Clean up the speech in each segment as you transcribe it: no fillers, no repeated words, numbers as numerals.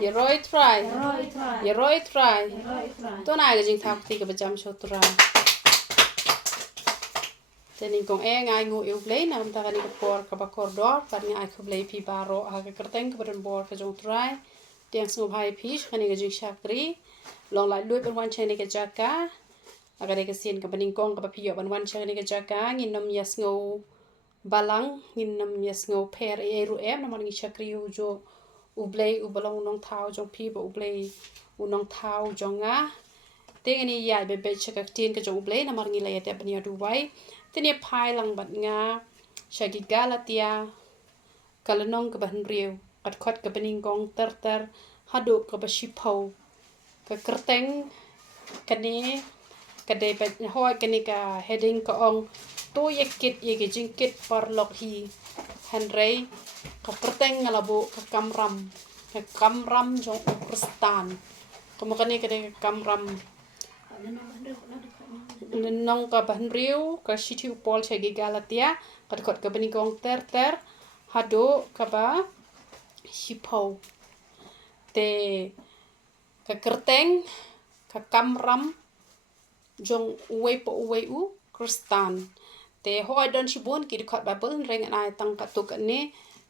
อย่าร้อยทรายอย่าร้อยทรายตัวนายก็จริงทักตีกับประจำโชตราแต่นี่กงง่ายงูอิวเลยนะมันตากันนี่กับปอร์กับคอร์ดอร์กันง่ายขบเลยพีบาโรหากกระเตงกับเป็นบอร์กับจงทรายเตียงสงบหายพีชกันนี่ก็จริงชักรีลองไล่ลุยเป็นวันเชนกับจากาอาการเด็กเสียนกับเป็นกงกับพิโยเป็นวันเชนกับจากางินนมยาสงูบาลังงินนมยาสงูเพร์เอรูเอฟน้ำมันกิชักรีอุโจอุเบลอุบลงน้องเท้าจงพีบอุเบลอุน้องเท้าจงงาเตียงนี้ใหญ่เบบชักเตียนกับจงอุเบลน้ำมันกิเลยแต่เป็นยาดูไว้ทีนี้พายหลังบัดงาชากิกาลาเตียกาลนองกับบันเรียวกัดขดกับเป็นกองเตอร์ฮัดดุกับชิพาวกับกระเตงกันนี้กันได้เป็นห้อยกันนี้กับเฮดิ้งกับองตัวยักกิดยักจิงกิดปาร์ล็อกฮีฮันเรย์กับกระเตงงาลาบุกับกัมรัมจงอุคริสตันกับมันกันนี้กันได้กัมรัมน้องกับบันเรียวกับชิทิวพอลเชกิกาลาเตียกัดขดกับเป็นกองเตอร์ฮัดดุกับชิพาวแต่กับกระเตงกับกัมรัมจงอวยปอวยคริสตันแต่หอยดอนชิบุนกิดขดแบบเบิ้ลเร่งอะไรตั้งกัตุกันนี้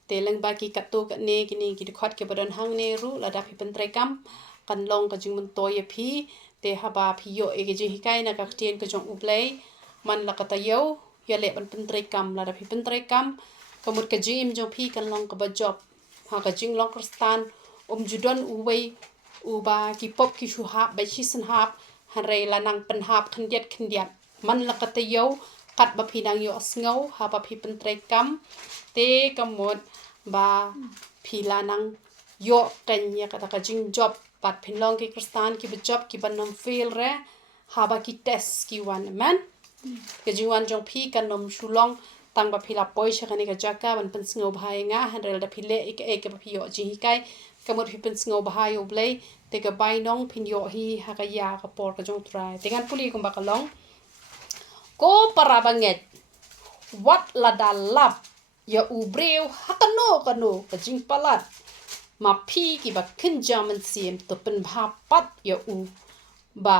แต่เรื่องบางกิกัตุกันนี้กินี่กิดขดกับดอนหางนี้รู้ระดับพิเป็นไตรกรรมกันลองกับจึงมันตัวยพีแต่หาบาพิโยเอกจึงหิกายนักเทียนกับจงอุบเลยมันละกัตเยวยาเละมันเป็นไตรกรรมระดับพิเป็นไตรกรรมก็หมดกับจึงจงพีกันลองกับจอบหากจึงลองคริสตันจุดอนอุเวอุบากิปบกิชูฮับใบชิสันฮับฮันเรลานังเป็นฮับขันเดียดมันละกัตเยวกัดบะพีนางโยสเงาหาบะพีเป็นไตรกรรมเตกหมดบาพีลานังโยกันยากตะกจึงจอบปัดพินลองกิคริสตันกิบจอบกิบันนำฟิลเรหาบะกิเทสกิวันแมนกจึงวันจงพีกันนมชูลองตั้งบะพีลาปอยเชกันนี่กจักกามันเป็นสเงาบายงาฮันเรลดะพิเลอีกบะพีโยจิฮิกายกำหนดพิเป็นสงบหายอุบเลยแต่กับใบน้องพินโยฮีหากยากับปอดกับจงตรายแต่กันผู้ลีกุมบักลองก็ปราบังเงตวัดละดาลับอย่าอุเบรวฮักโนกับจิงปลัดมาพี่กิบักขึ้นจามันเสียมตัวเป็นภาพปัดอย่าอุบา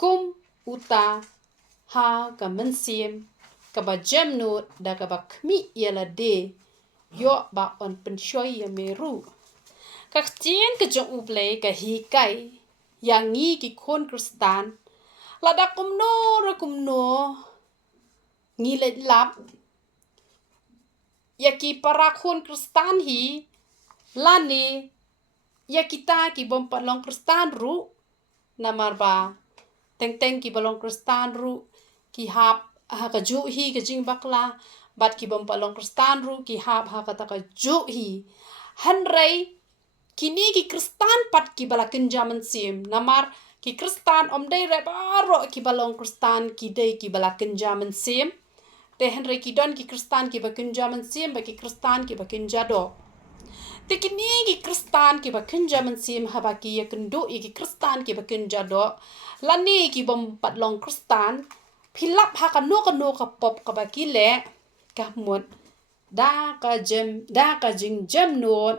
กุมอุตาฮากับมันเสียมกับบัจมโนดดากับบักมิยาลาเดยอบาออนเป็นช่วยยาเมรูกักเจียนกับจงอุบเลยกับฮีไกอย่างงี้กิคนคริสตันละดักกุมโนระกุมโนงี้เลยลับยากิปาราคนคริสตันฮีลานียากิตากิบอมปะลองคริสตันรู้นามาร์บาเต็งกิบอลองคริสตันรู้กิฮับหากจูฮีกับจิงบักลาบัดกิบอมปะลองคริสตันรู้กิฮับหากตะกจูฮีฮันไรkini ki kristan pat ki bala kenjaman sim namar ki kristan dei rebaro ki balong kristan ki dei ki bala kenjaman sim te henry ki don ki kristan ki ba kenjaman sim ba ki kristan ki ba kenjado te kini ki kristan ki ba kenjaman sim haba ki ya kendo ki kristan ki ba kenjado lani ki bom pat long kristan philap ha ka no ka pop ka ba ki le ka mot da ka jing jem not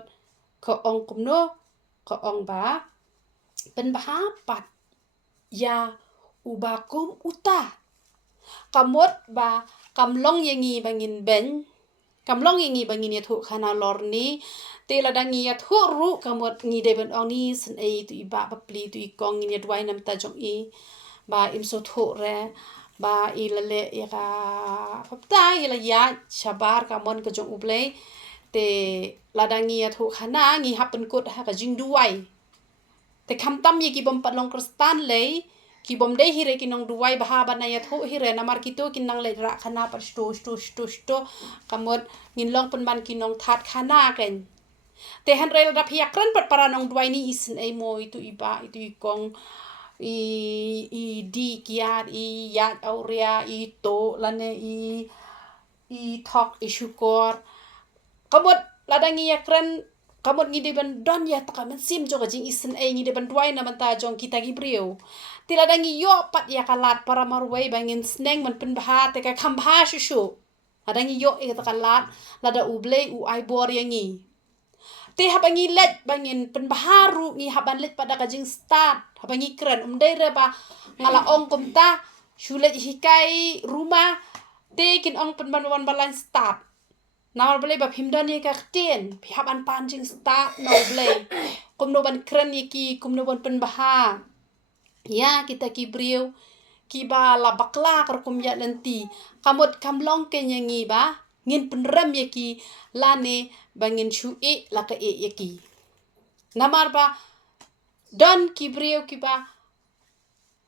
ก็องกุมโนก็องบาเป็นบาปัดยาอุบากุมอุตากำมดบากำลองยังงีบางินเบนกำลองยังงีบางินยาทุขนาลอร์นี้เตลดังงียาทุรุกำมดงีเดบันองนี้สันเอตุอีบาปลีตุอีกองงียาดไว้นำตาจงอีบาอิมโซทุเรบาอีละเลยกาพับตาอีละยาชาบาร์กำมดก็จงอุบเลยแต่ลาดังงีทุกขณะงีฮับเป็นกฎหากจิงด้วยแต่คำตั้มยีกิบอมปัดลงคริสตันเลยกิบอมได้ฮิเรกินองด้วยบาฮาบันนายทุฮิเรนามาร์กิโตกินนางเลยระขณะปัสโตกำมดงินลองเป็นบันกินองทัดขณะกันแต่ฮันเรลรับพิยากรันปัดปารานองด้วยนี่อิสไอโมituอีกองอีดีกิยาอียาเอาเรียอีโตลันเนอีทอกอีชูกอร์kamot ladangi ya kren kamot ngide ban don ya takaman sim joga jing isen ngide ban duai na manta jong kita gibriu ti ladangi yo pat ya kalat para marwai bangin sneng man pen baha te ka khambha shushu ladangi yo e takalat lada ublei u ai bor yangi Te habangi let bangin penbaharu ngi haban let pada kajing start. Habangi keren umdere ba ngala ong kumta sulet hikai rumah te kin ong penban balan start. Nawar beli ba himdan ni kakten haban panjing start no beli. Kum no ban keren ki kum no ban penbaha. Ya kita kibriu kiba la bakla kar kum ya nanti kamot kamlong ke nyangi ba ngin penram yaki lane bangin shui la ka yaki namar ba don kibriu kiba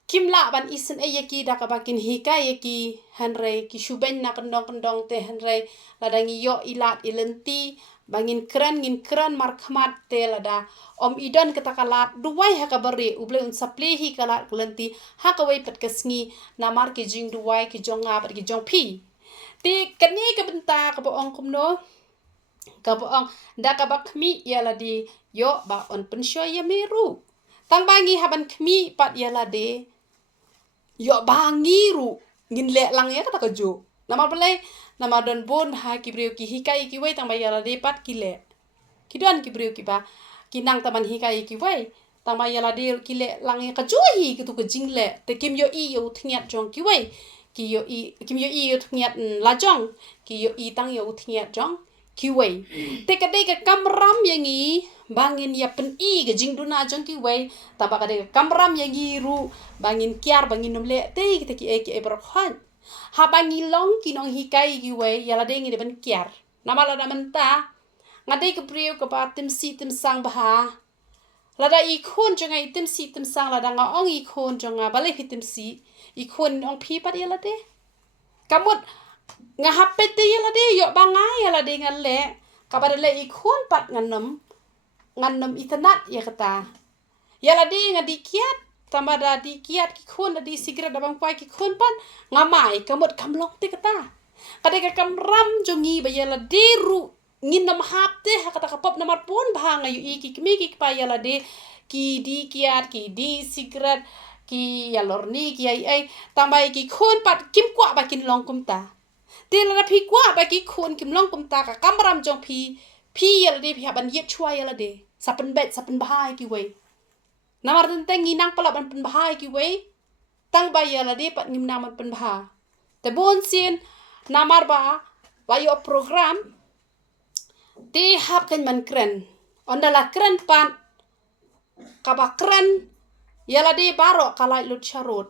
kimla ban isen yaki da ka bakin hika yaki hanre ki shuben na kendong te hanre ladangi yo ilat ilenti bangin kran markhamat te lada om idan katakalat duwai haka bari uble un saplehi kalat kulenti haka wai pat kasngi namar ki jing duwai ki jonga pat ki jong pi ti kani ka benta ka boong kumno ka boong da ka bakmi yala di yo ba on pensyo ya meru tang bangi haban kmi pat yala de yo bangi ru ngin le lang ya kata ka jo namar balai nama don bon ha kibriu ki hikai ki wei tang bayala de pat kile kidon kibriu ki ba kinang taman hikai ki wei tang bayala de kile lang ka johi ki tu ka jingle te kim yo i yo thniat jong ki wei ki yo i kim yo i yo thniat la jong ki yo i tang yo thniat jong ki wei te ka de ka kamram yangi bangin ya pen i ga jingduna jong ki wei ta ba ka de kamram yangi ru bangin kiar bangin nomle te ki e bro khan habangi long kinong hikai gi we yala de ngi de ban kiar namala da menta ngade ke priu ke ba tim si tim sang ba lada i khon jonga i tim si tim sang lada nga ong i khon jonga bale hi tim si i khon ong phi pat yala de kamut nga hapet de yala de yo banga yala de ngale ka ba le i khon pat nganam itanat ya kata yala de ngadi kiat tamada di kiat ki khon di sigret dabang pai ki khon pan ngamai kamot kamlok te kata kadeka kamram jongi bayala deru ngin nam hapte hakata kapop namar pon bhanga yu iki kimi ki pa yala de ki di kiat ki di sigret ki yalorni ki ai tambai ki khon pat kim kwa bakin long kumta te la phi kwa ba ki khon kim long kumta ka kamram jong phi yala de phi haban yet chwa yala de sapen bet sapen bahai ki wei namar tentang nginang pala ban penbahai ki wei tang bayala de pat ngim naman penbaha te bon sin namar ba yo program te hap kan man kren ondala kren pan kaba kren yala de baro kalai lut charot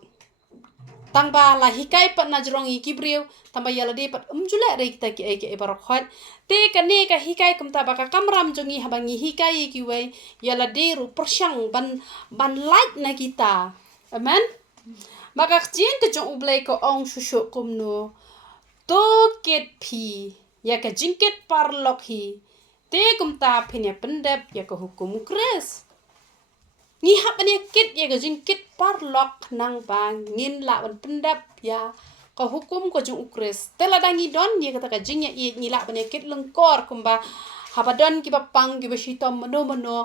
tang ba la hikai pat najrong iki briu tang ba yala de pat jule re kita ki e baro khot te kane ka hikai kumta ba ka kamram jongi habangi hikai ki wei yala de ru persyang ban like na kita amen maka jin ke jong ublai ko ong shushu kumno to ket phi ya ka jingket parlok hi te kumta phinya pendep ya ka hukum kres ni hap ne kit ya ga jingket parlok nang bang ngin la ban pendep ya ka hukum ko jung ukres tela dangi don ye kata ka jingya i ngila bane kit lengkor kumba habadon ki bapang ki basitom mono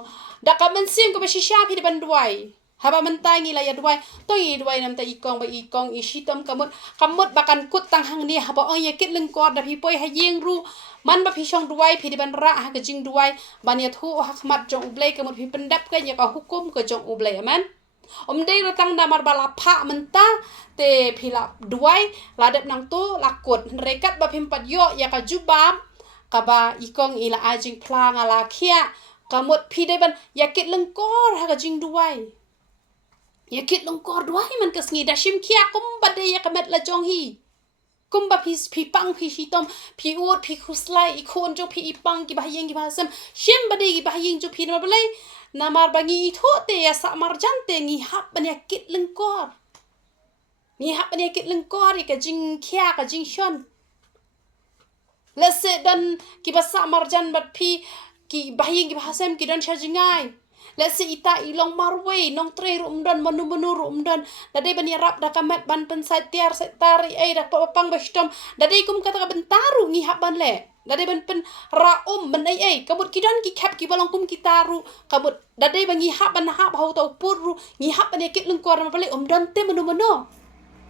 da ka mensim ko basisya phi ban duai haba mentai ngila ya duai to i duai nam ta ikong ba ikong i sitom kamut bakan kut tang hang ni haba ong ye kit lengkor da phi poi ha yeng ru man ba phi song duai phi ban ra ha ka jing duai ban ya thu ha khmat jong ublai kamut phi pendap ka ya ka hukum ko jong ublai amen dei ratang damar bala pha menta te phila duai ladap nang tu lakut rekat ba phimpat yo ya ka jubam ka ba ikong ila ajing plang ala khia kamut phi de ban yakit lengkor ha ka jing duai yakit lengkor duai man ka sngi da shim khia kum ba de ya kamet la jong hi kum ba phi pang phi shitom phi ut phi khuslai ikhon jo phi ipang ki ba yeng ki ba sam shim ba de ki ba yeng jo phi no balai namar bangi itho te ya sa marjan te ngi hap ban yakit lengkor ka jing khia ka jing shon lese dan ki basa marjan bat phi ki bahing ki bahasam ki don shajingai lese ita ilong marwe nong tre rumdan manu rumdan dade ban yarap da kamat ban pensai tiar setari da papang bastom dade kum kata ka bentaru ngi hap ban le dade ban pen raum ban ai kabut ki don ki kap ki balong kum ki taru kabut dade ban ngi hap ban hap hau tau puru ngi hap ban yakit lengkor ma bale dan te manu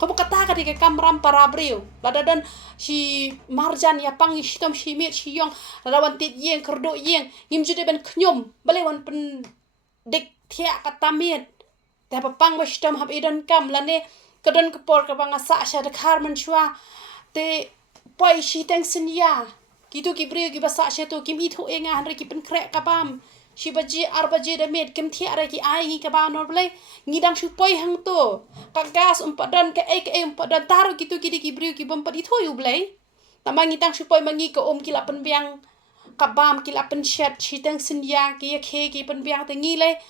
Kamu kata ka dika kamram para breu. Lada dan si marjan ya pang shitom shimit shiyong lada wan tit yeng kerdo yeng ngim jude ben knyum bale wan pen dek thia katamit. Ta pang wa shitom hab idon kam lane kadon kepor ka bang asa sha de karman shwa te poi shi teng senya. Gitu ki breu ki basa sha to kim itho enga hanre ki pen krek kabam. Si baji arbaji damit kim thia ra ki ai ka ba no bale ngidang supoi hang to kagas dan ke dan taruh gitu kidi kibriu ki bompat itu yu blai tamangi tang supoi mangi ke kila penbiang kabam kila penshat shitang sendia ki ki penbiang te ngile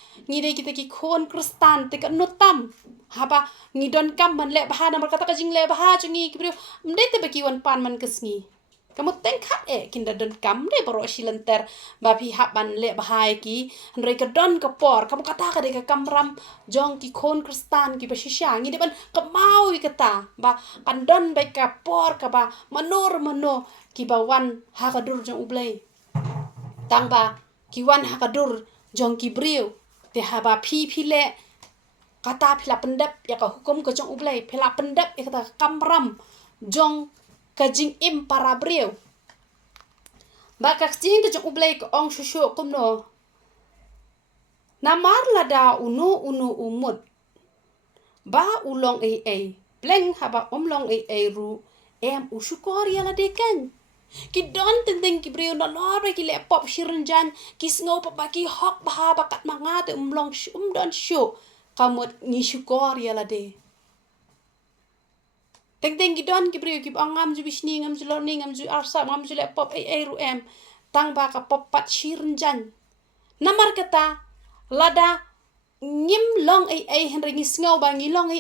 kita ki kon kristan te ka notam haba ngidon kam man le baha na kata ka jing le baha chungi kibriu mde te baki wan pan man kesngi kamu tengkat kinda don kam de baro silenter ba pi haban le bahai ki nre ka don ka por kamu kata ka de ka kamram jong ki kon kristan ki basisha ngi de ban ka mau kata ba pandon ba ka por ka ba manur mano ki ba wan ha ka dur jong ublei tang ba ki wan ha ka dur jong ki briu te ha ba pi le kata pila pendap ya ka hukum ka jong ublei pila pendap ya kata kamram jong kajing im para breu ba kajing ke jong ublei ko ong shushu kumno namar lada unu umut ba ulong pleng haba omlong ru em ushukor ya la dekan ki don tenteng ki breu na lore ki le pop shirenjan ki sngo pa ba ki hok ba bakat mangate umlong don shu kamot ni shukor ya la de Teng gidon ki brio ki angam ju bisni ngam ju lorni ngam ju arsa ngam ju le pop ru em tang ba ka pop pat shirnjan namar kata lada ngim long henre ngi sngaw ba ngi long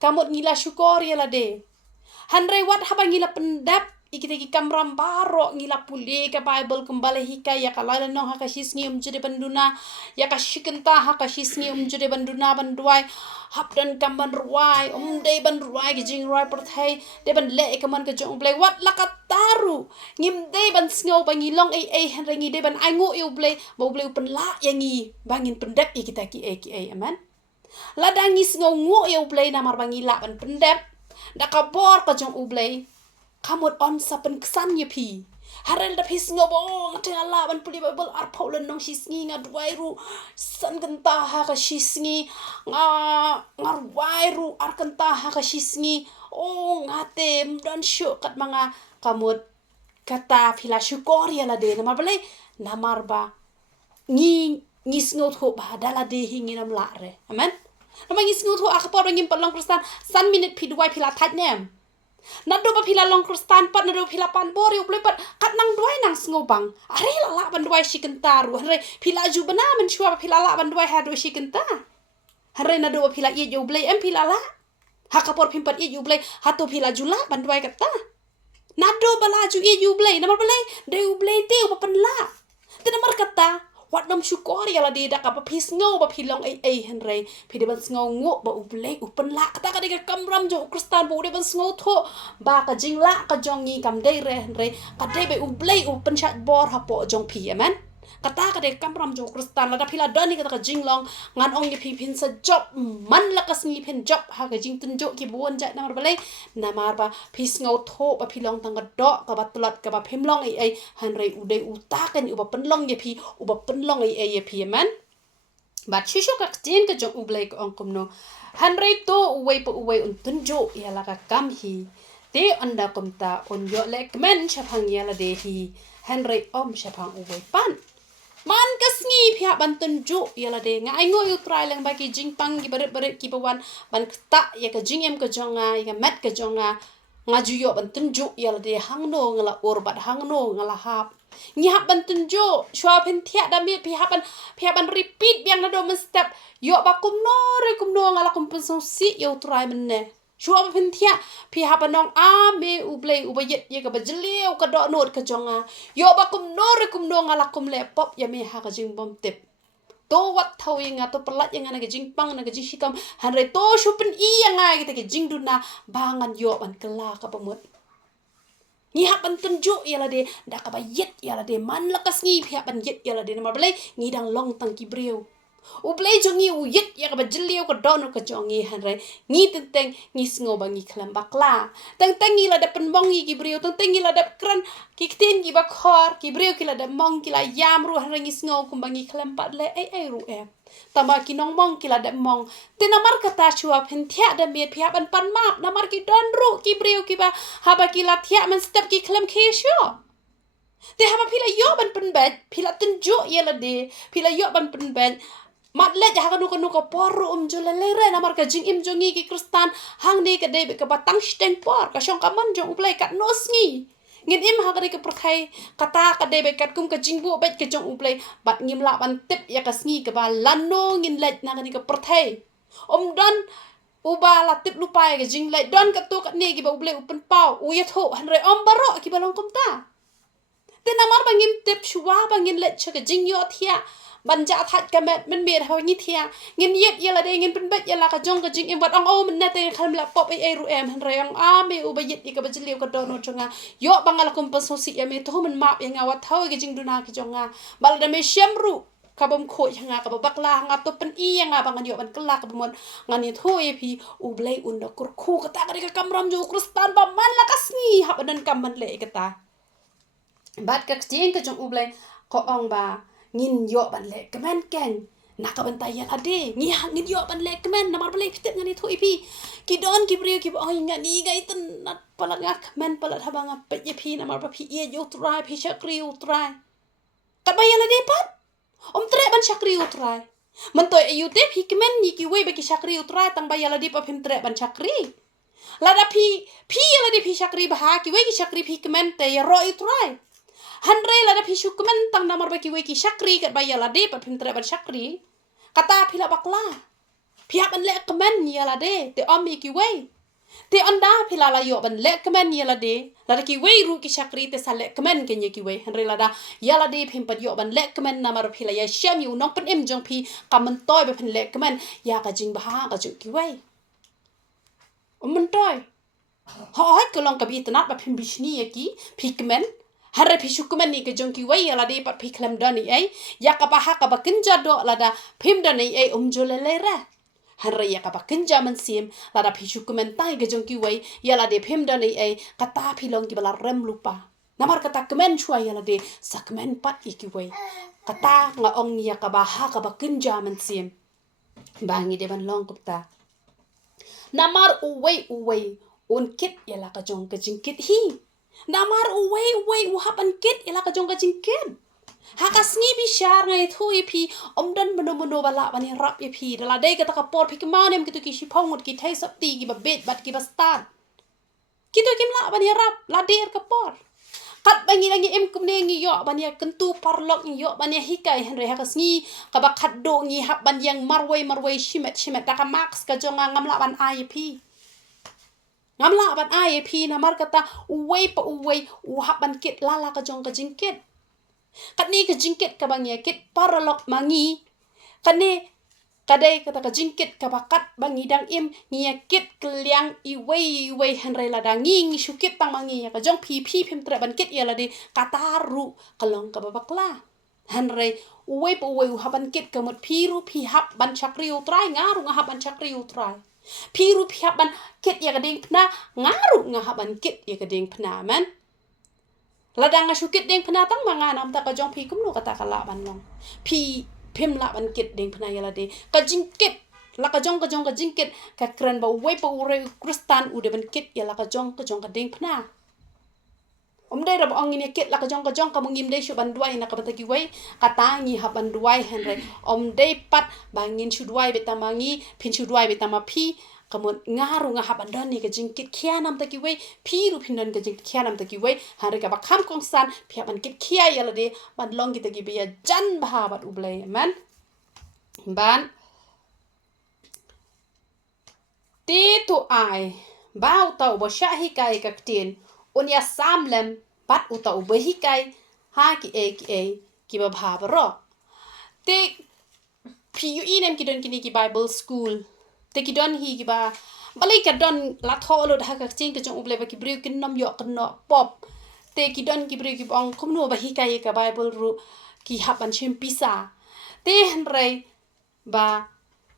kamot ngila syukor ya lade hanre wat haba ngila pendap ikite ki kamram baro ngila puli ka bible kembali hikaya kala no ha ka shisngi jude banduna ya ka shikenta ha ka shisngi jude banduna banduai hapdan kamban ruai de ban ruai ki jing ruai perthai de ban le ka man ka jong blai wat la ka taru ngim de ban sngo ba ngi long hanre ngi de ban ai ngo yu blai bo blai pen la yangi bangin pendap ikita ki aman ladang ngi sngo ngo yu blai na mar bangi la ban pendap da ka bor ka jong ublai kamot on sapen kesan ye pi harel da pis ngobo ngate ala ban puli bible ar paulen nong sisngi nga duairu san kenta ha ka sisngi ngar wairu ar kenta ha ka sisngi ngate mdan syo kat manga kamot kata phila syukor ya la de namar bale namar ba ngi ngot ho ba dala de hingi nam la re amen namang ngot ho akapor ngim palong kristan san minute pi duai phila that nem nado ba pila long kristan pat nado pila pan bori uple pat kat nang duai nang ngobang are la ban duai shikentaru hare pila ju bana men shua pila la ban duai hado shikenta hare nado ba pila ye uble em pila la hakapor pimpat ye uble hato pila jula ban duai kata nado bala ju ye uble namar bale de uble te upan la te namar kata wat nam syukor ya la de da ka pis ngau ba pilong henre pide ban ngau ngo ba uble upan la kata ka de kamram jo kristan bo de ban ngau tho ba ka jingla ka jongi kam de re henre ka de be uble upan chat bor ha po jong pi amen kata ka de kamram jo kristan la da pila dani kata ka jinglong ngan ong ye pi pin sa job man la ka sngi pin job ha ka jing tun jo ki bon ja namar bale namar ba pis ngau tho ba pilong tang ka do ka ba tulat ka ba pimlong henre ude utakan uba penlong ye pi uba penlong ye pi man ba chisho ka tin ka jong uble ko ong kumno henre to uwe po uwe untun jo ya la ka kam hi te anda kumta on yo le kmen chapang ya la de hi henre om chapang uwe pan man kasngi pihak bantun jo yala de nga ai ngo yu try lang ba ki jingpang ki baret ki bawan ban ta ya ka jingem ka jonga ya mat ka jonga nga ju yo bantun jo yala de hangno ngala orbat hangno ngala hap ngi hap bantun jo shwa pen thia da mi pihak ban repeat biang na do men step yo ba kumno ngala kum pen si yo try menne shwa pen thia pihak banong me ublei ubayet ye ka bajleu ka do not ka jonga yo ba kumno ngala kum le pop ya me ha ka jing bom tip to wat thawing to pelat yang na ka jing pang na ka jing shikam hanre to shupen yang ai ka jing duna bangan yo ban kala ka pamut ni hak ban tunjuk ya la de da ka ba yet ya la de man la kas ngi pihak ban yet ya la de ma balai ngi dang long tang ki breu Ublay jongi uyit ya ka bajliu ka don ka jongi hanre ngi tenteng ngi sngo bangi klam bakla tenteng ngi la da penmongi ki brio tenteng ngi la da kran ki ktin ki bakhor ki brio ki la da mong ki la yam ru hanre ngi sngo kum bangi klam pat le ai ru tama ki nong mong ki la da mong tinamar kata chua pen thia da met phia ban pan map namar ki don ru ki brio ki ba haba ki la thia man step ki klam khesho te haba phila yo ban pen bet phila tunjo yela de phila yo ban pen bet mat le jaha kanu ka poru jolele namar ka jing im jongi ki kristan hang ni ka de ka batang steng por ka shong ka man jong uplai kat nosngi ngin im ha ka perkai kata ka de kat kum ka jingbu bet ka jong uplai bat ngim la ban tip ya ka sngi ka ba lano ngin le na ka perthai don uba la tip lupai ka jing le don ka to ka ni ki ba uplai upen pau u ya tho han re baro ki ba long kum ta te namar bangim tip shuwa bangin le cha ka jing yo thia banja that ka met men mer ha ngi thia ngin yet yela de ngin pen bet yela ka jong ka jing im wat ong o men na te kham la pop ai ru em han re ong a me u ba yet ka ba jliu ka dono chunga yo bangal kum pa so si ya me to men map yang wa thau ka jing duna ki jonga bal da me shamru ka bom kho nga ka ba bakla nga to pen i nga bangan yo ban kla ka bom ngani thoi phi u blai un da kur khu ka ta ka kamram jo kristan ba man la kasni ha badan kam man le ka ta bat ka jing ka jong u blai ko ong ba ngin yo ban le kemen ken nak ban tayan ade ngin yo ban le kemen namar bale pitet ngani thui pi ki don ki brio ki oi ngani gai ten nat palat ngak kemen palat habang pe ye pi namar pa pi ye yo trai pi shakri utrai kat bayan ade pat tre ban shakri utrai man toy ayu te pi kemen ni ki wei ba ki shakri utrai tang bayan ade pa phim tre ban shakri lada pi yala de pi shakri bah ki wei ki shakri pi kemen te ro utrai Handre la da pishu kemen tang namar baki weki shakri kat baya la de pa phim tre ban shakri kata phila bakla phia ban le kemen ya la de te om ki wei te onda phila la yo ban le kemen ya la de la ki wei ru ki shakri te sale kemen ke nye ki wei handre la da ya la de phim pat yo ban le kemen namar phila ya sham yu nong pen em jong phi kamen toy ba phin le kemen ya ka jing ba ka ju ki wei mun toy hoi ko long ka bi tanat ba phim bishni ya ki phi kemen Hare pishu kuman ni ke jongki wai ala de pat piklam dani ai ya ka paha ka bakinja do lada phim dani ai jolele ra hare ya ka bakinja man sim lada pishu kuman tai ke jongki wai ya la de phim dani ai kata philong ki bala rem lupa namar kata kemen chua ya la de sakmen pat iki wai kata nga ong ya ka baha ka bakinja man sim bangi de ban long kupta namar uwei un kit ya la ka jong ka jingkit hi namar uwei hapan kit ila ka jong ka jingkit haka sngi bi shar ngai thui phi omdan mono bala bani rap ye phi dala de ka ta por phi kmanem kitu ki shipong ki thai sap ti ki ba bet bat ki ba start kitu kim la bani rap la der ka por kat bangi langi em kumne ngi yo bani kentu parlok ngi yo bani hikai henre haka sngi ka ba khat do ngi hap ban yang marwai shimet ta ka max ka jonga ngamla ban ai phi ngamla ban ai phi na mar kata uwei uhap ban kit lala ka jong ka jingkit kat ni ka jingkit ka bang kit paralok mangi kane kadai kata ka jingkit ka bakat bangi dang im ngia kit keliang iwei hanrai lada ngi shukit tang mangi ka jong phi phim tra ban kit ya ladi kataru kalong ka babakla hanrai uwei uhap ban kit ka mot phiru phi hap ban chakri utrai ngaru ngahap ban chakri utrai Piru pihak ban kit ya kading pna ngaru ngahap ban kit ya kading pna man ladang ngasukit ding pna tang manganam ta ka jong pi kumno kata kala ban long pi phim la ban kit ding pna ya lade ka jingkit la ka jong ka jingkit ka kran ba wei pa ure kristan u de ban kit ya la ka jong ka ding pna dai rab ong ni kit la ka jong ka mungim dai shu ban duai na ka bataki wei kata ngi ha ban duai henre dai pat bangin shu duai betamangi phin shu duai betama phi kamun ngaru ngahap andani ka jingkit khianam taki wei phiru phindan ka jingkit khianam taki wei hare ka bakham kongsan phia ban kit khia yala de ban long ki taki be ya jan bha bat ublai man ban te to ai bau tau bo shahi kai ka tin unya samlem pat utau behi kai ha ki ki ba bha ro te phu inem ki don ki bible school te ki don hi ki ba balai ka don la tho lo da ka ching ka jong uble ba ki bri kin nom yo kan no pop te ki don ki bri ki bong kum no ba hi kai ka bible ru ki hapan chim pisa te henrei ba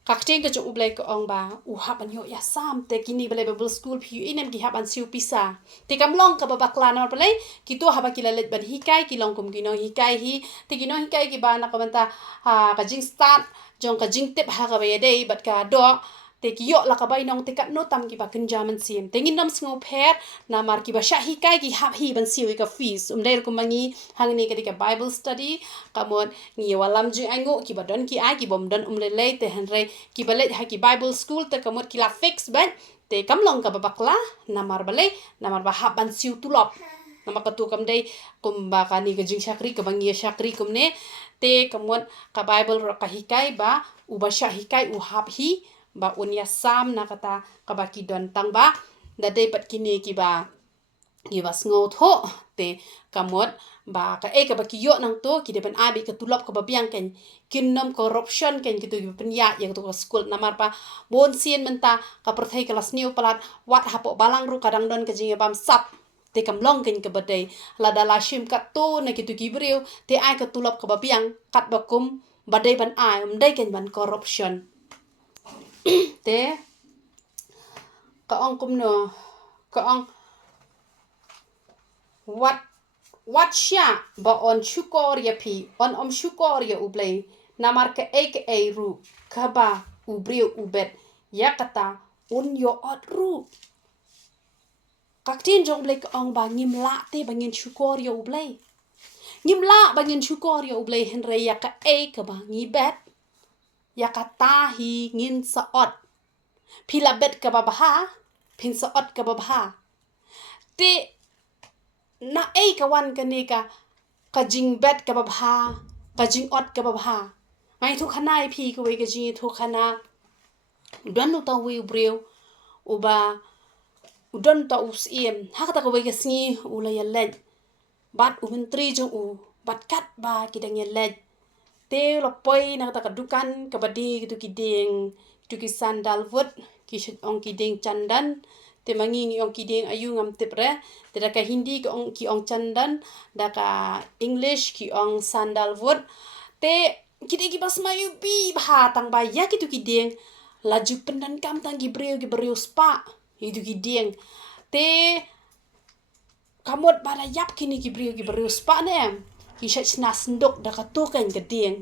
kakting ke jong ublay ko ong ba haban yo ya sam te kini balay Bible school phi inem ki haban siu pisa te kamlong ka babakla na balay kito haba kilalet ban hikai kilong kum kino hikai hi te kino hikai ki ba na kamanta ka jing start jong ka jing tep ha ka ba yadei bat ka do te kiyo la ka bay nong te kat no tam ki ba kenjaman sim te ngin nam sngo pher na mar ki ba sha hikai ki hab hi ban siu ka fees der ko mangi hang ni ka Bible study kamot ngi walam ju ango ki ba don ki ai ki bom don le te henre ki balet ha ki Bible school te kamot ki la fix ban te kamlong ka babakla namar bale namar ba hab ban siu tulop nama ka tu kam dei kum ba ka ni ka jing shakri ka bangi shakri kum ne te kamot ka Bible ro ka hikai ba u ba sha hikai u hab hi ba unya sam na kata kabaki don tang ba da dei pat kini ki ba sngo tho te kamot ba ka ka baki yo nang to ki de ban abi ka tulop ka babiang ken kinnam corruption ken ki tu pen ya yang to school namar pa bon sien menta ka perthai kelas new palat wat hapo balang ru kadang don ka jinge bam sap te kam long ken ka badai la dala shim ka to na ki tu ki breu te ai ka tulop ka babiang kat bakum badai ban ai dai ken ban corruption te ka ong kum no ka ong wat sha ba on shukor ya pi on shukor ya ublay namar ka ru ka ba ubriu ubet ya kata un yo ot ru kaktin jong blay ka ong ba ngimla te bangin shukor ya ublay ngimla bangin shukor ya ublay henre ya ka ba ngibet ya kata hi ngin saot pila bet ka babaha pin saot ka babaha te na kawan ka ni ka jing bet ka babaha ka jing ot ka babaha ngai thu khana phi ko we ka jing thu khana don no ta we breu uba udon ta usiem hakata ko we ka sngi ula ya led bat menteri jo u bat kat ba kidang ya led te lopoi na ta dukan ka badi gitu kiding tu ki sandal vot ki ong kiding chandan te mangi ong kiding ayu ngam tepre te da ka hindi ki ong chandan da ka english ki ong sandal vot te kiding ki bas mayu bi bha tang ba ya ki tu kiding laju pendan kam tang ki breu spa itu kiding te kamot bada yap kini ki breu spa ne ki shachna sendok da ka token geding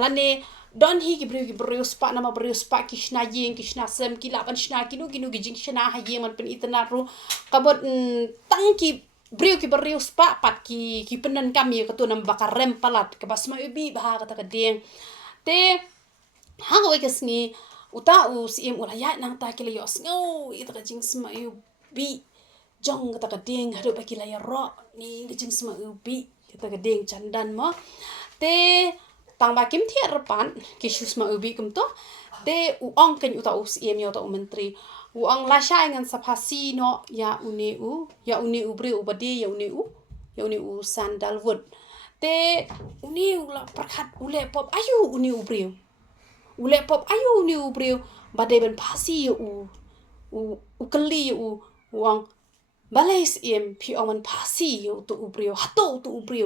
lane don hi ki breu spa nama breu spa ki shna yeng ki shna sem ki laban shna kinu gi jing shna ha yeng man pen itna ru kabot tang ki breu spa pat ki penan kami ka tu nam bakar rem palat ka basma ubi bah kata ka ding te hang we kesni uta u sim ula ya nang ta ki le yos ngau ita ka jing sma ubi jong kata ka ding hadu pa ki la ya ro ni jing sma ubi kata ka ding chandan mo te tang ba kim thi arpan ki shusma ubi kum to te u ong ken uta us em yo to menteri u ong la sha ngan sapasi no ya uni u bre u badi ya uni u sandal wood te uni u la perkhat ule pop ayu uni u bre ule pop ayu uni u bre bade ben pasi u kali u ong balais em pi ong pasi yo to u bre hato to u bre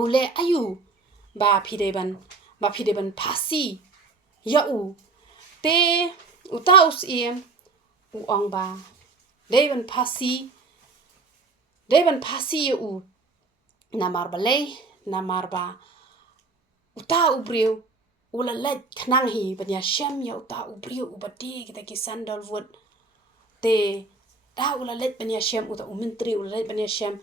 ule ayu ba phideban pasi ya u te utaus em u ong ba deban pasi u namar ba uta u breu ula let knang hi banya shem ya uta u breu u badi kita ki sandal wood te da ula let banya shem uta u menteri ula let banya shem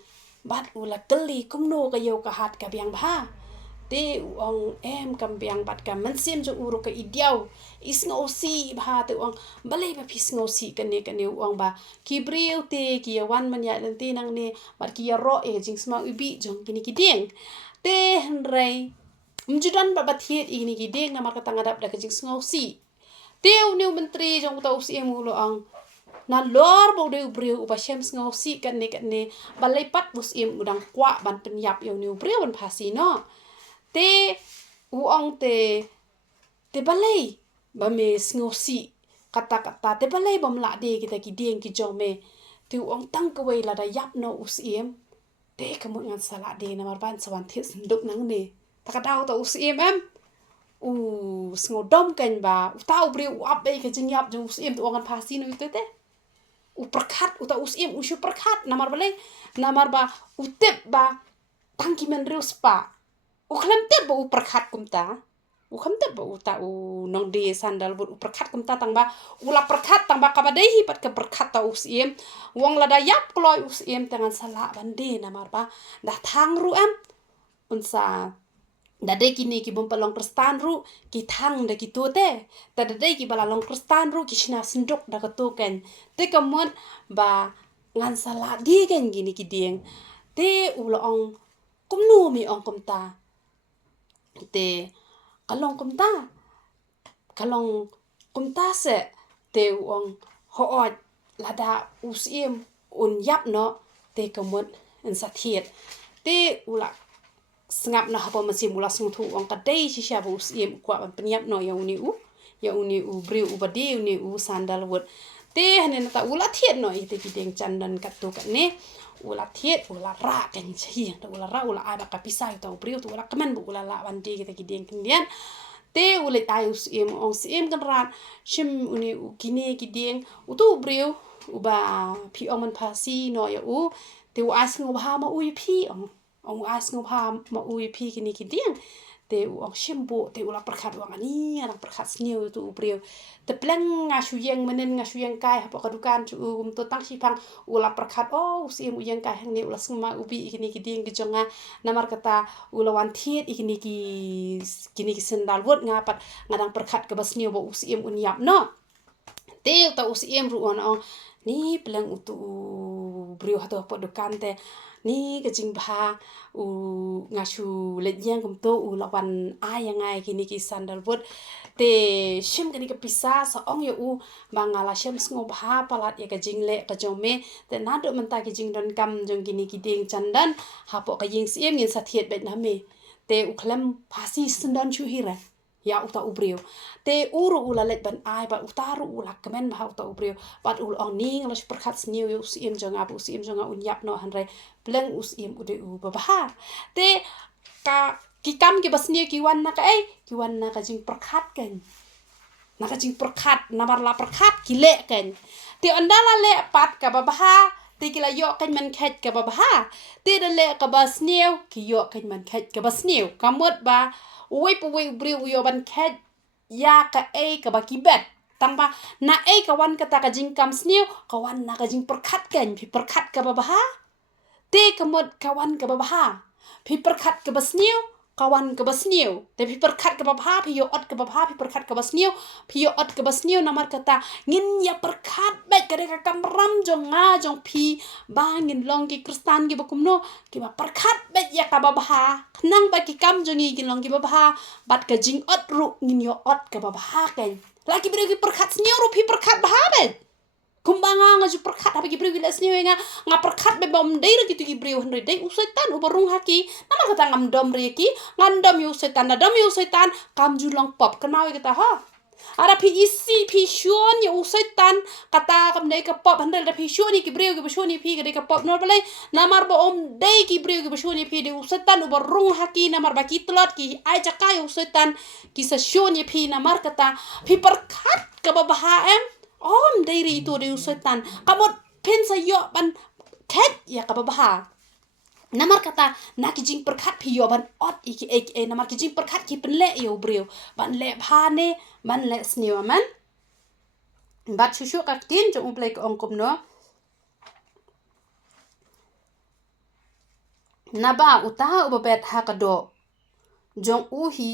bat ula kali kumno ka yo ka hat ka biang ba te ong em kam biang bat ka mansim jo uro ka idiaw isngo si ba te ong balai ba pisngo si kane ong ba ki breu te ki wan man ya lenti nang ne bat ki ro jing sma ubi jong kini ki ding te henrei mjudan ba bathiet ini ki ding na mar ka tangadap da ka jing sngo si te u menteri jong ta usi emulo ong na lor bo de breu ba shem sngo si kane balai pat bus im udang kwa ban penyap yo new breu ban phasi no te uong te balai ba me sngosi kata te balai bam la de kita ki ding ki jong me te uong tang ka wei la da yap no usiem te ka mo ngan sala de na mar ban sawan this nduk nang ne ta ka daw ta usiem em u sngodom kan ba uta ubriu up be ke jinyap jung sim tu angan phasi no itete uperkat uta usim usu perkat namar ba utep ba tangki men reus pa uklam tep ba uperkat kumta ukam tep ba uta u nong de sandal but uperkat kumta tang ba ula perkat tang ba kabadai pat ke perkat ta usim wong lada yap kloi usim tangan sala bande namar ba dah thang ru am unsa dade kini ki bom palong kristan ru ki thang da ki to te ta dade ki bala long kristan ru ki shina sindok da ka to ken te kamon ba ngan sala di ken gini ki ding te ulo ong kumnu mi ong kumta te kalong kumta se te ong hoot lada usim un yap no te kamon en sathiet te ula sengap na hapa mesim ulas ngtu ong kadai shisha bu usim kwa penyap no yang uni u briu u badi uni u sandal wot te hanen ta ula thiet no ite kideng chandan katu kat ne ula thiet ula ra kan chi ta ula ra ula ada kapisai ta briu tu ula keman bu ula la bandi kita kideng kendian te ula ai usim ong sim kan ran shim uni u kine kideng utu briu uba pi ong man phasi no ya u te u as ngobha ma u pi ong as ngobha ma u pi kini kideng te ong shimbo te ula perkhat wang ani arang perkhat sniu tu briu te pleng ngasuyeng menen ngasuyeng kai hapa kadukan tu to tang sipang ula perkhat usim uyeng kai hang ne ula sma ubi kini kideng gejonga namar kata ula wan thiet kini ki sendal wot ngapat ngadang perkhat ke basniu bo usim unyap no te ta usim ru on ni pleng utu briu hato po dukan te ni kejing bha u ngasu lejang kumto u lawan ayangai kini ki sandal wot te shim kini ke pisa sa ong yo u bangala shim sngo bha palat ya kejing le kejome te nado menta kejing don kam jong kini kideng chandan hapo kejing sim ngin sathiet bet na me te u klam phasi sendan chu hira ya uta ubriu te uru ula let ban ai ba utaru ula kemen ba uta ubriu bat ul ong ning la perkhat sniu yu sim jonga bu sim jonga unyap no hanre pleng usim ude u babha te ka ki kam ki basniu ki wan na ka jing perkhat ken na ka jing perkhat namar la perkhat ki le ken te andala le pat ka babha te kila yo kan man khat ka babha te de le ka basniu ki yo kan man khat ka basniu kamot ba uwe briu yo ban khat ya ka ka ba kibet tang ba na ka wan ka ta ka jing kam sniu ka wan na ka jing perkhat ken phi perkhat ka ba te kamot ka wan ka ba phi perkhat ka basniu kawan ke basniu te phi perkhat ka ba phi yo ot ka ba phi perkhat ka basniu phi yo ot ka basniu namar kata ngin ya perkhat bet ka ka kamram jong nga jong phi ba ngin long ki kristan ki bakumno ki ba perkhat bet ya ka ba nang ba ki kam jong gi long ki ba bat ka jing ot ru ngin yo ot ka ba ken laki bre ki perkhat sniu ru phi perkhat ba bet kumbanga nga ju perkhat apa ki bre wilas ni nga perkhat be bom dei ra gitu ki bre henry dei usaitan ubarung haki nama kata ngam dom re ki ngandom yu usaitan na dom yu usaitan kam ju long pop kenau kita ha ara phi isi phi shuon ya usaitan kata kam dei ka pop henry da phi shuoni ki bre ki shuoni phi ka dei ka pop no bale namar bo om dei ki bre ki shuoni phi de usaitan ubarung haki namar ba ki tlot ki ai chakai usaitan ki sa shuoni phi namar kata phi perkhat ka ba om diri itu de usaitan kamot pen sa yo ban khat ya ka ba namar kata na ki jing perkhat phi yo ban ot iki namar ki jing perkhat ki pen le yo briu ban le bha ne ban le sniu man bat shushu ka tin jong plek ong kum no na ba uta ubet ha ka do jong uhi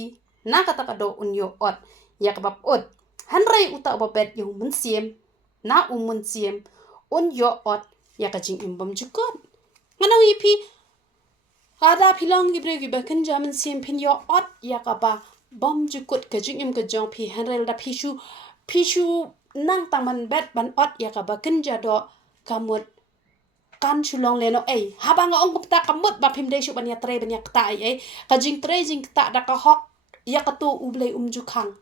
na kata ka do un yo ot ya ka bap ot hanrai uta babet yung munsiem na munsiem un yo ot ya ka jing imbam jukot nganaw ipi ada pilong gibre gi bakan jaman siem pin yo ot ya ka ba bom jukot ka jing im ka jong pi hanrai da pishu nang taman bet ban ot ya ka bakan jado kamut kan chulong leno habang ong kupta kamut ba pim de shu ban ya tre ban ya kta ka jing tre jing kta da ka hok ya ka tu ublei jukang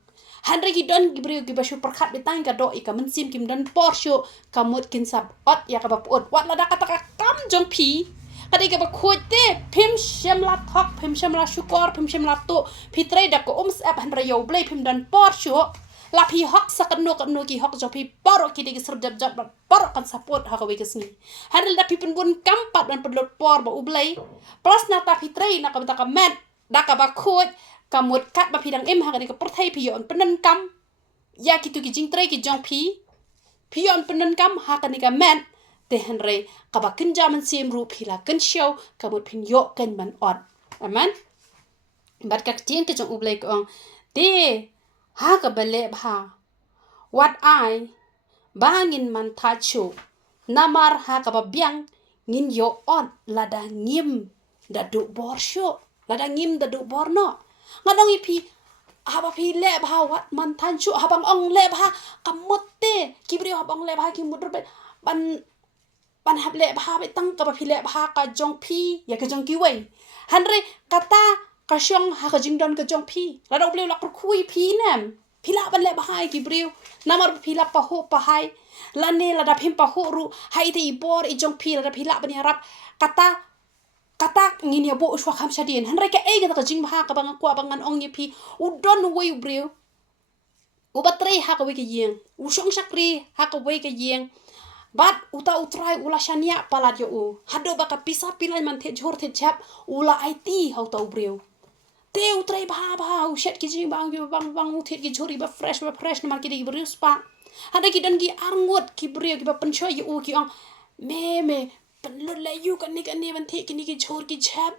hanre ki don gibriu gi bashu perkhat betang ka do ika mensim kim don porsho kamut kin sab ot ya ka bap ot wat lada kata kam jong pi kan ika ba khote phim shemla thok phim shemla shukor phim shemla to phitre dak ko ap han rayo blei phim dan por shu la phi hok sakan no ki hok jo phi poro ki dik serb jab poro kan support ha ka weges ni han la phi pen bun kampat dan pedlot por ba ublei plus na ta phitre na ka ta ka met dak ba khot kamut kat ba phi dang em ha ka dik por thai phi yon penan kam ya ki tu ki jing tre ki jong phi yon penan kam ha ka ni ka met te henry kaba kenja man sim ru phila ken show kamut phin yo ken man ot amen bat ka tien ke jong ublei ko te ha ka bele bha wat ai bangin man tha chu namar ha ka ba byang ngin yo on lada ngim da du bor sho lada ngim da du bor no ngadong i phi haba phi le bha wat man than chu habang ong le bha kamut te kibri habang le bha ki mudur ban hab le bha be tang ka ba phi le bha ka jong phi ya ka jong ki wei hanre kata ka shong ha ka jing don ka jong phi la dok ble la kur khui phi nam phi la ban le bha ki briu namar phi la pa ho pa hai la ne la da phim pa ho ru hai te i bor i jong phi la da phi la ban harap kata ngin ya bo shwa kham shadien hanre ka e ga ka jing bha ka bang kwa bangan ong ye phi u don wei briu u batre ha ka wei ka yeng u shong sakri ha ka wei ka yeng bat uta utrai ula shania palat yo u hado baka pisa pilai man the jhor the chap ula it hau tau breu te utrai bha u shet ki jing bang bang u the ki jhori ba fresh na mar ki di breu spa hada ki dan ki arngot ki breu ki ba pancho yo u ki ong me panlot la yu kan ni ban the ki ni ki jhor ki chap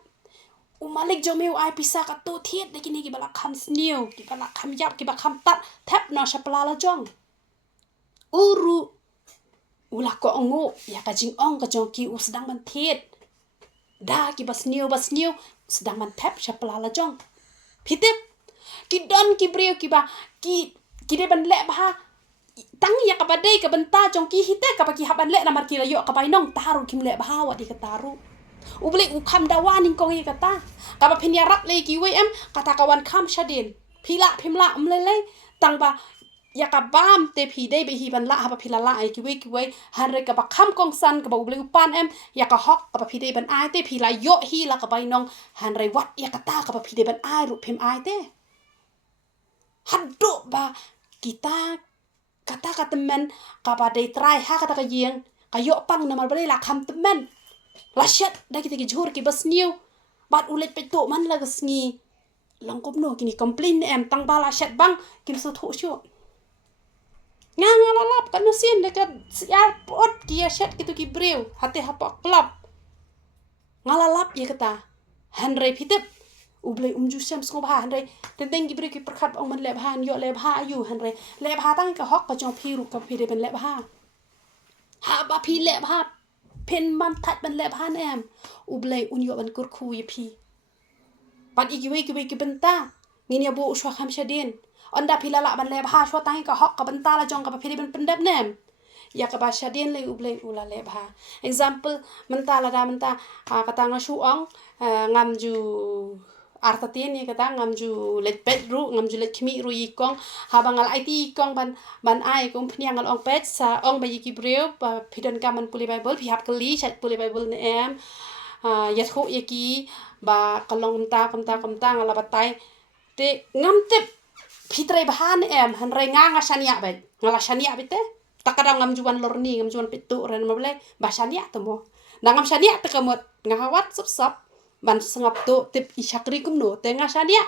u malik jo meu ai pisa ka to thiet de ki ni ki bala kham snew ki bala kham yap ki ba kham tat thap na shapla la jong uru ula ko ongo ya ka jing ong ka jong ki u sedang man thiet da ki bas new sedang man thap shapla la jong phitep ki don ki brio ki ba ki de ban le ba tang ya ka ba dei ka ban ta jong ki hite ka ba ki haban le na mar ki la yo ka bai nong taru kim le ba wa di ka taru u ble u kham da wanin kong ye ka ta ka ba phin ya rap le ki we em ka ta ka wan kham shadin phimla le tang ba ya ka bam te phi dei be hi ban la ha ba phila la ai ki we han re ka ba kham kong san ka ba ble u pan em ya ka hok ka ba phi dei ban ai te phila yo hi la ka bai nong han re wat ya ka ta ka ba phi dei ban ai ru phim ai te han do ba kita kata temen ka ba dei trai ha ka ta ka yeng ka yo pang na mar ble la kham temen la shat da ki te ki jhur ki bas new bat ulet pe to man la ga sngi long kop no ki ni complain em tang ba la shat bang ki so tho shu ngala lap kan sin de ka ya pot ki ya shat ki tu ki breu hate ha pa klap ngala lap ye kata hanre phitep ublei umju sam sko ba hanre teng ki breu ki prakhat ong man le bhan yo le bha ayu hanre le bha tang ka hok ka jong phi ru ka phi de ben le bha ha ba phi le bha pen man that ben le bha em ublei un yo ban kur khu ye phi pat iki we ki benta ngin ya bo shwa kham shadin onda philala ban le bha shwa tai ka hok ka benta la jong ka ba phiri ban pendap nem ya ka ba shadin le ublei ula le bha example menta la da menta kata nga shu ong ngam ju arta tin ni kata ngam ju let pet ru ngam ju let khmi ru yi kong ha bangal it kong ban ai kong phniang al ong pet sa ong ba yi ki breu ba phidon ka man puli bible phi hap kali chat puli bible ne em ya khu ye ki ba kalong kamta ngala batai te ngam te phitre bahan em han re nga shania ba ngala shania bite takada ngam juan lorni ngam juan pitu ren mable ba shania to mo ngam shania te kamot ngawat sop ban sengap to tip ishakri kumno te nga shania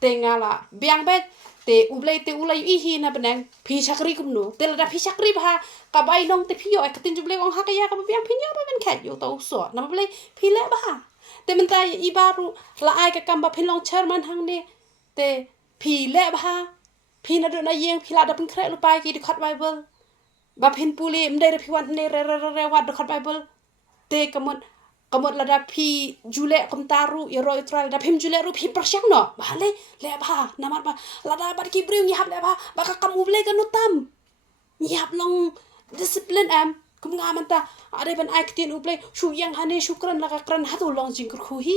te ngala biang bet te ublei te ulai i hi na benang phi shakri kumno te la phi shakri ba ka bai nong te phi yo ka tin juble ong ha ka ya ka biang phi yo ba ben khat yo to so na mable phi le ba te menta i baru la ai ka kam ba phin long chairman hang ne te phi le ba phi na do na yeng phi la da pin khre lu pai ki di khat bible ba phin puli mde re phi wan ne re wat do khat bible te kamot la da phi jule kom taru ya roi tral da phim jule ru phi prashak no ba le ba namar ba la da ba ki bring hab le ba ka kam uble ka no tam ni hab long discipline am kum nga man ta are ban actin uble shu yang hane shukran la ka kran hatu long jing kur khu hi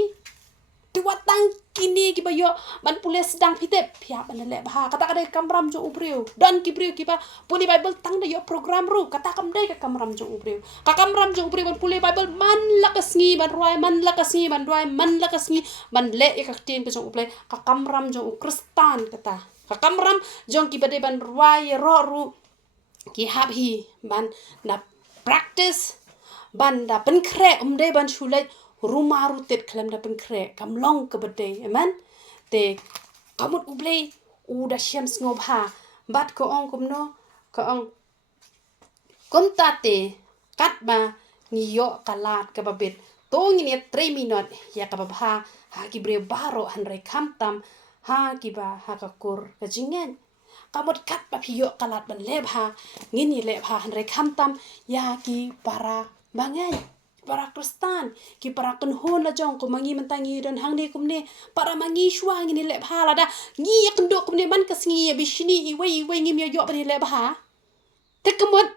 Tuwa tang kini kiba yo ban pule sedang pitep pia ban le bah kata kada kamram jo ubriu dan kibriu kiba puli bible tang da yo program ru kata kam dai ka kamram jo ubriu ka kamram jo ubriu ban puli bible man lakasngi ban ruai man lakasngi ban ruai man lakasngi ban le ka tin ka jo uble ka kamram jo khristan kata ka kamram jong kiba de ban ruai ro ru ki hab hi ban na practice ban da pen kre de ban shulai rumah rutet kelam da pen kre kam long ke bede amen te kamut ublei uda syam sngop ha bat ko ong kumno ko ong kontate kat ba ngiyo kalat ke babet to ngini 3 minut ya ka babha ha ki bre baro han re kamtam ha ki ba ha ka kur ka jingen kamut kat ba piyo kalat ban lebha ngini lebha han re kamtam ya ki para bangai para khristan ki para kunhon la jong ko mangi mentangi dan hang de kumne para mangi shwa ngini le bhala da ngi kendo kumne man kasngi ya bishni i wei ngim yo bani le bha te kemot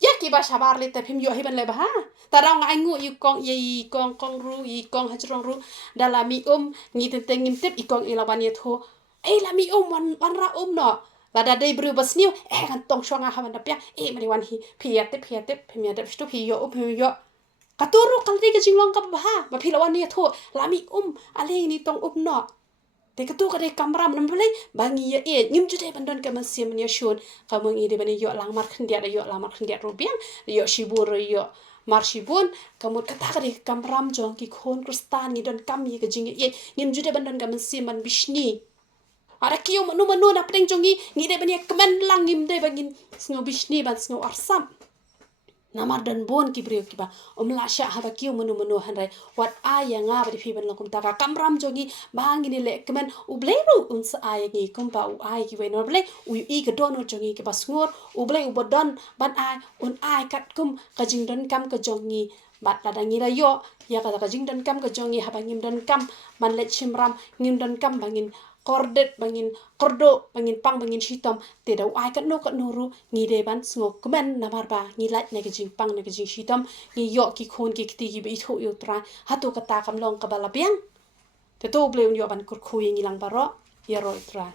ya ki ba sabar le te phim yo hi ban le bha tarang ngai ngu yu kong ye kong ru i kong hajrong ru dalami ngi te ngim tep i kong ilaban ye tho ei lami wan ra no lada dei bru basniu kan tong shonga ha man da pya mani wan hi phiate phimya stu phi yo yo katuru kaldi ka jinglong ka bah ba philawan ni tho lami ale ni tong no te katu ka de kamram nam bele bangi ya ngim jude bandon ka masim ni shun ka mong ide bani yo lang mar khndia yo lang mar khndia rubiang yo shibur yo mar shibun kamut kata ka de kamram jong ki khon khristan ni don kam yi ka jing ngim jude bandon ka masim man bishni ara kiyo manu na pdeng jongi ngi de bani kemen lang ngim de bangin sngo bishni ban sngo arsam namar dan bon kibriyo kiba la sha haba kiyo manu hanrai wat aya nga bari fi ban lakum taka kamram jogi bangi ni le kemen ubleru uns aya ngi kumpa u aya ki weno ble u i ga dono jogi kiba sngur uble u bodon ban ay un ay kat kum ka jing don kam ka jongi bat la dangi ra yo ya ka jing don kam ka jongi haba ngim don kam man le chimram ngim don kam bangin kordet bangin kordo bangin pang bangin shitom te dau ai kat no ru ngi de ban sngo kemen namar ba ngi lait na gijing pang na gijing shitom ngi yo ki khon ki kti gi be tho yo tra hatu kata kam long ka bala biang te to ble un yo ban kur khu ngi lang baro ya ro tra